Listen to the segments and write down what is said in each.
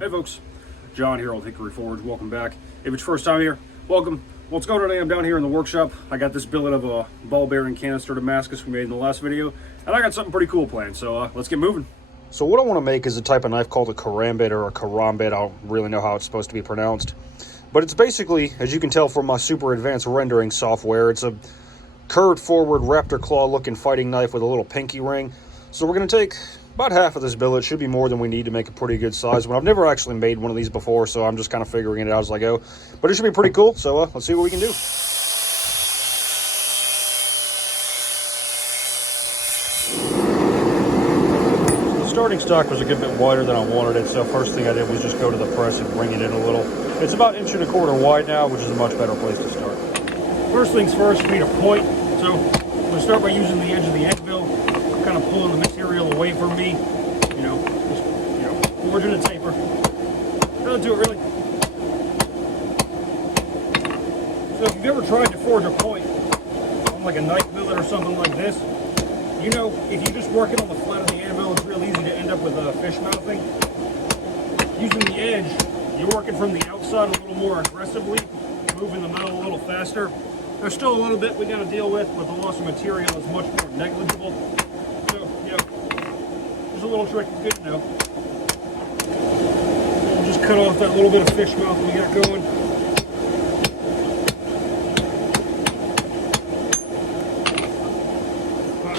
Hey folks, John here, Old Hickory Forge. Welcome back. If it's your first time here, welcome. Well, let's go today. I'm down here in the workshop. I got this billet of a ball bearing canister Damascus we made in the last video, and I got something pretty cool planned, so let's get moving. So what I want to make is a type of knife called a karambit or a karambit. I don't really know how it's supposed to be pronounced. But it's basically, as you can tell from my super advanced rendering software, it's a curved forward raptor claw looking fighting knife with a little pinky ring. So we're going to take about half of this billet. Should be more than we need to make a pretty good size one. I've never actually made one of these before, so I'm just kind of figuring it out as I go. But it should be pretty cool, so let's see what we can do. The starting stock was a good bit wider than I wanted it, so first thing I did was just go to the press and bring it in a little. It's about 1.25 inches wide now, which is a much better place to start. First things first, we need a point. So I'm going to start by using the edge of the anvil, kind of pulling the material away from me, forging a taper. Doesn't do it really. So if you've ever tried to forge a point on like a knife billet or something like this, you know, if you just work it on the flat of the anvil, it's real easy to end up with fish mouthing. Using the edge, you're working from the outside a little more aggressively, moving the metal a little faster. There's still a little bit we got to deal with, but the loss of material is much more negligible. So, there's a little trick, it's good to know. We'll just cut off that little bit of fish mouth we got going.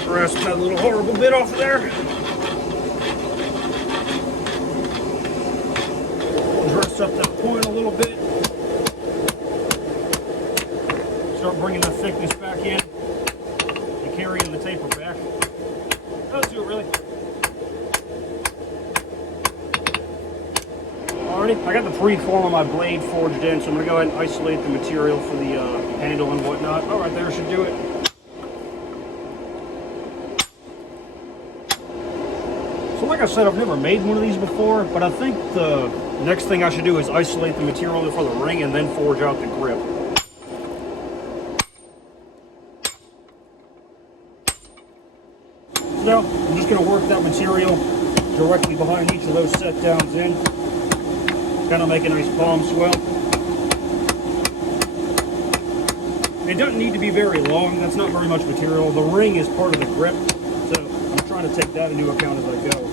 Grasp that little horrible bit off there. Dress up that point a little bit. Start bringing the thickness back in and carrying the taper back. Doesn't do it really. Alrighty, I got the pre-form of my blade forged in, so I'm going to go ahead and isolate the material for the handle and whatnot. Alright, there should do it. So like I said, I've never made one of these before, but I think the next thing I should do is isolate the material for the ring and then forge out the grip. Now, I'm just going to work that material directly behind each of those set downs in. Kind of make a nice palm swell. It doesn't need to be very long. That's not very much material. The ring is part of the grip, so I'm trying to take that into account as I go.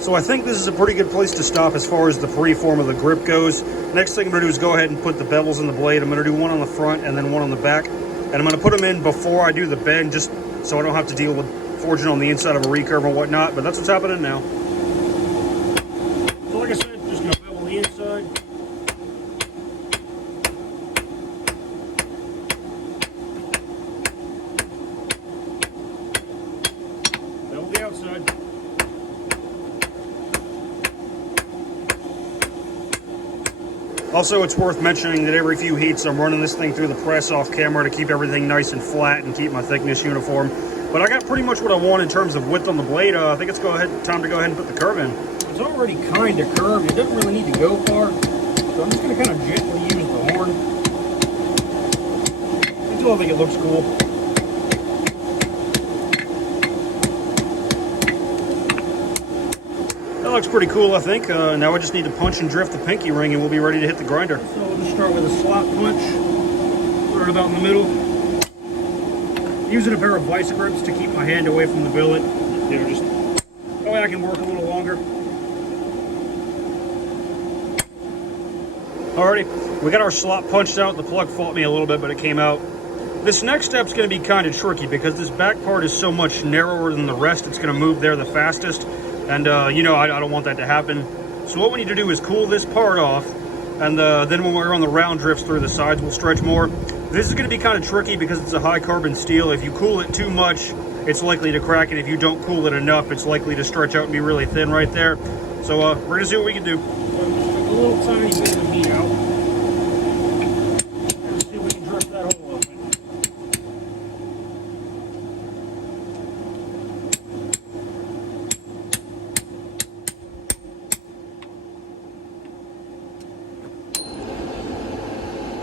So I think this is a pretty good place to stop as far as the pre-form of the grip goes. Next thing I'm going to do is go ahead and put the bevels in the blade. I'm going to do one on the front and then one on the back. And I'm going to put them in before I do the bend, just so I don't have to deal with forging on the inside of a recurve and whatnot. But that's what's happening now. So like I said, just going to bevel the inside. Bevel the outside. Also, it's worth mentioning that every few heats I'm running this thing through the press off camera to keep everything nice and flat and keep my thickness uniform. But I got pretty much what I want in terms of width on the blade. I think it's time to go ahead and put the curve in. It's already kind of curved. It doesn't really need to go far. So I'm just going to kind of gently use the horn until I think it looks cool. That looks pretty cool, I think. Now I just need to punch and drift the pinky ring and we'll be ready to hit the grinder. So we'll just start with a slot punch, right about in the middle. Using a pair of vice grips to keep my hand away from the billet. Just that way I can work a little longer. Alrighty, we got our slot punched out. The plug fought me a little bit, but it came out. This next step's going to be kind of tricky because this back part is so much narrower than the rest. It's going to move there the fastest. And, I don't want that to happen. So what we need to do is cool this part off. And then when we're on the round drifts through the sides, we'll stretch more. This is going to be kind of tricky because it's a high carbon steel. If you cool it too much, it's likely to crack. And if you don't cool it enough, it's likely to stretch out and be really thin right there. So we're going to see what we can do. A little tiny bit of heat out. Let's see if we can drift that hole open.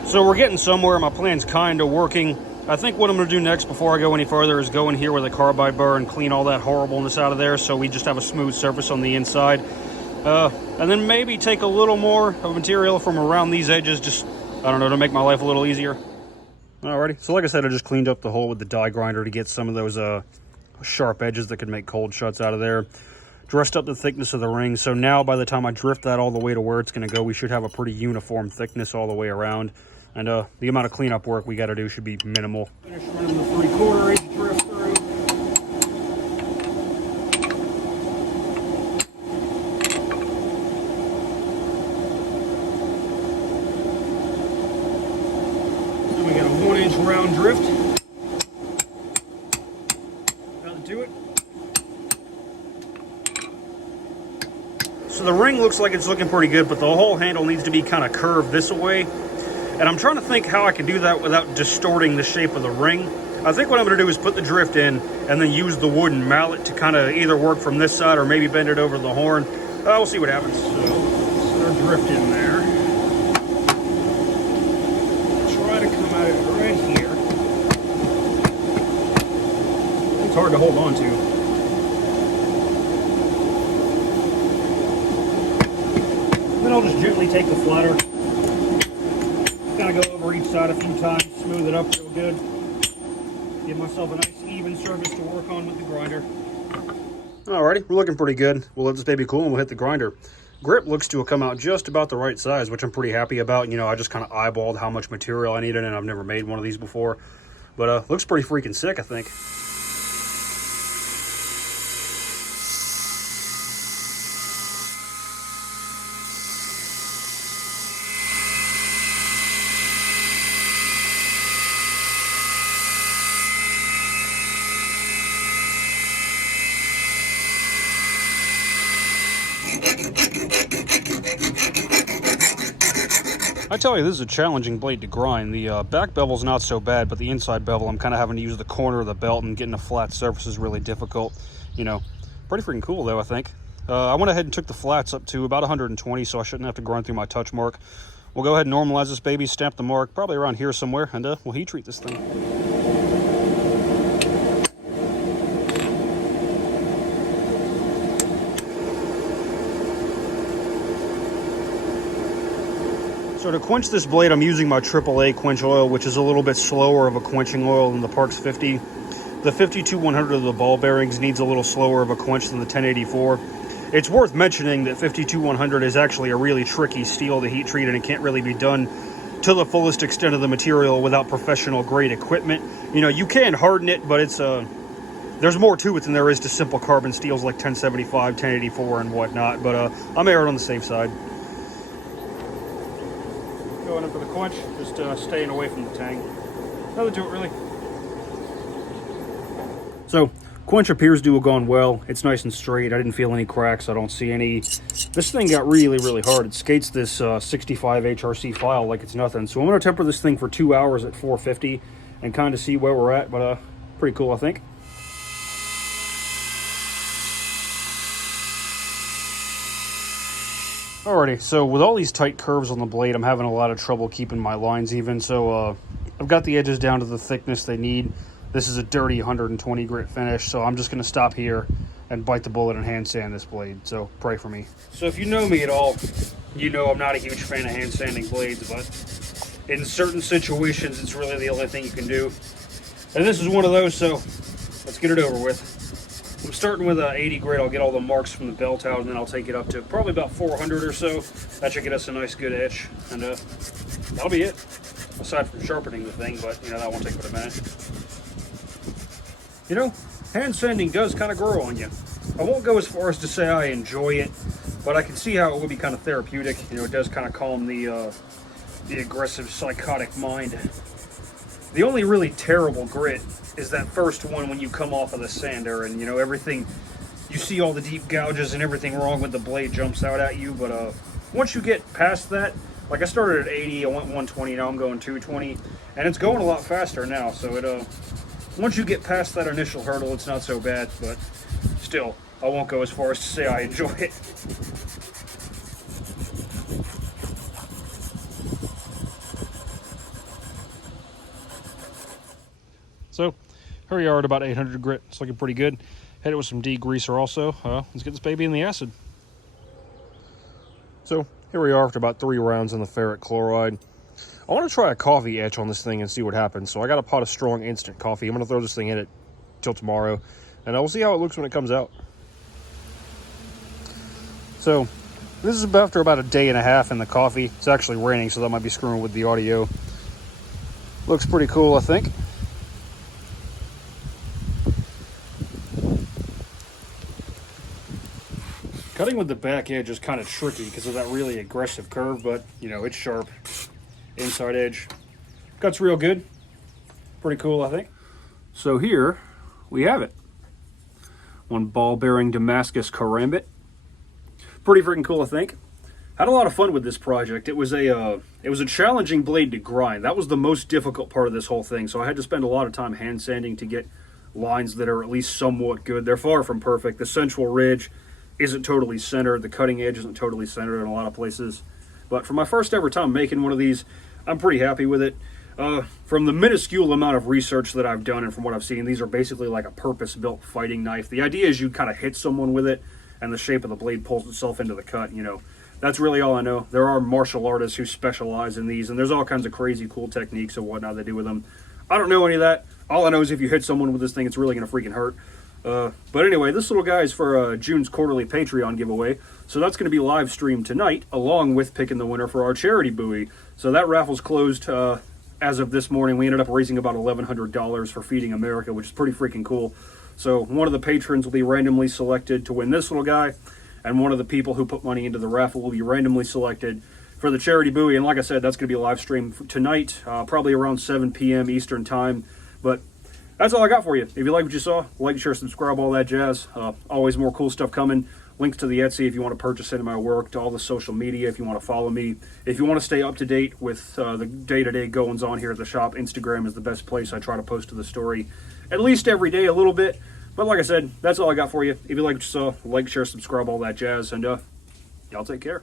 So we're getting somewhere. My plan's kind of working. I think what I'm going to do next before I go any further is go in here with a carbide burr and clean all that horribleness out of there so we just have a smooth surface on the inside. And then maybe take a little more of material from around these edges, just, I don't know, to make my life a little easier. Alrighty, so like I said, I just cleaned up the hole with the die grinder to get some of those sharp edges that could make cold shuts out of there. Dressed up the thickness of the ring, so now by the time I drift that all the way to where it's going to go, we should have a pretty uniform thickness all the way around. And the amount of cleanup work we got to do should be minimal. Finish running the 3/4 inch drift through. Then we got a 1 inch round drift. Nothing to it. So the ring looks like it's looking pretty good, but the whole handle needs to be kind of curved this way. And I'm trying to think how I can do that without distorting the shape of the ring. I think what I'm going to do is put the drift in and then use the wooden mallet to kind of either work from this side or maybe bend it over the horn. We'll see what happens. So, put our drift in there. Try to come at it right here. It's hard to hold on to. Then I'll just gently take the flatter. Kind of go over each side a few times, smooth it up real good. Give myself a nice even surface to work on with the grinder. Alrighty, we're looking pretty good. We'll let this baby cool and we'll hit the grinder. Grip looks to have come out just about the right size, which I'm pretty happy about. You know, I just kind of eyeballed how much material I needed, and I've never made one of these before. But looks pretty freaking sick, I think. I tell you, this is a challenging blade to grind. The back bevel's not so bad, but the inside bevel, I'm kind of having to use the corner of the belt, and getting a flat surface is really difficult. You know, pretty freaking cool though, I think. I went ahead and took the flats up to about 120, so I shouldn't have to grind through my touch mark. We'll go ahead and normalize this baby, stamp the mark, probably around here somewhere, and we'll heat treat this thing. So to quench this blade, I'm using my AAA quench oil, which is a little bit slower of a quenching oil than the Parks 50. The 52-100 of the ball bearings needs a little slower of a quench than the 1084. It's worth mentioning that 52-100 is actually a really tricky steel to heat treat, and it can't really be done to the fullest extent of the material without professional grade equipment. You know, you can harden it, but it's there's more to it than there is to simple carbon steels like 1075, 1084, and whatnot. But I'm erring on the safe side. Going in for the quench, just staying away from the tang. Nothing to it really. So, quench appears to have gone well. It's nice and straight. I didn't feel any cracks. I don't see any. This thing got really, really hard. It skates this 65 HRC file like it's nothing. So I'm going to temper this thing for 2 hours at 450 and kind of see where we're at. But pretty cool, I think. Alrighty, so with all these tight curves on the blade, I'm having a lot of trouble keeping my lines even. So I've got the edges down to the thickness they need. This is a dirty 120 grit finish, so I'm just going to stop here and bite the bullet and hand sand this blade. So pray for me. So if you know me at all, you know I'm not a huge fan of hand sanding blades, but in certain situations, it's really the only thing you can do. And this is one of those, so let's get it over with. I'm starting with 80 grit. I'll get all the marks from the belt out, and then I'll take it up to probably about 400 or so. That should get us a nice good etch, and that'll be it. Aside from sharpening the thing, but you know, that won't take but a minute. You know, hand sanding does kind of grow on you. I won't go as far as to say I enjoy it, but I can see how it would be kind of therapeutic. You know, it does kind of calm the aggressive, psychotic mind. The only really terrible grit is that first one when you come off of the sander, and you know, everything, you see all the deep gouges and everything wrong with the blade jumps out at you. But once you get past that, like I started at 80, I went 120, now I'm going 220, and it's going a lot faster now. So it once you get past that initial hurdle, it's not so bad. But still, I won't go as far as to say I enjoy it. So here we are at about 800 grit. It's looking pretty good. Hit it with some degreaser also. Let's get this baby in the acid. So here we are after about 3 rounds in the ferric chloride. I want to try a coffee etch on this thing and see what happens. So I got a pot of strong instant coffee. I'm going to throw this thing in it till tomorrow, and we'll see how it looks when it comes out. So this is after about a day and a half in the coffee. It's actually raining, so that might be screwing with the audio. Looks pretty cool, I think. Cutting with the back edge is kind of tricky because of that really aggressive curve, but you know, it's sharp. Inside edge cuts real good. Pretty cool, I think. So here we have it. One ball bearing Damascus karambit. Pretty freaking cool, I think. Had a lot of fun with this project. It was a challenging blade to grind. That was the most difficult part of this whole thing. So I had to spend a lot of time hand sanding to get lines that are at least somewhat good. They're far from perfect. The central ridge isn't totally centered. The cutting edge isn't totally centered in a lot of places. But for my first ever time making one of these, I'm pretty happy with it. From the minuscule amount of research that I've done and from what I've seen, these are basically like a purpose-built fighting knife. The idea is you kind of hit someone with it and the shape of the blade pulls itself into the cut, you know. That's really all I know. There are martial artists who specialize in these, and there's all kinds of crazy cool techniques and whatnot they do with them. I don't know any of that. All I know is if you hit someone with this thing, it's really going to freaking hurt. But anyway, this little guy is for June's quarterly Patreon giveaway. So that's going to be live streamed tonight, along with picking the winner for our charity buoy. So that raffle's closed as of this morning. We ended up raising about $1,100 for Feeding America, which is pretty freaking cool. So one of the patrons will be randomly selected to win this little guy, and one of the people who put money into the raffle will be randomly selected for the charity buoy. And like I said, that's going to be a live stream tonight, probably around 7 p.m. Eastern time. But that's all I got for you. If you like what you saw, like, share, subscribe, all that jazz. Always more cool stuff coming. Links to the Etsy if you want to purchase any of my work, to all the social media if you want to follow me. If you want to stay up to date with the day-to-day goings on here at the shop, Instagram is the best place. I try to post to the story at least every day a little bit. But like I said, that's all I got for you. If you like what you saw, like, share, subscribe, all that jazz. And y'all take care.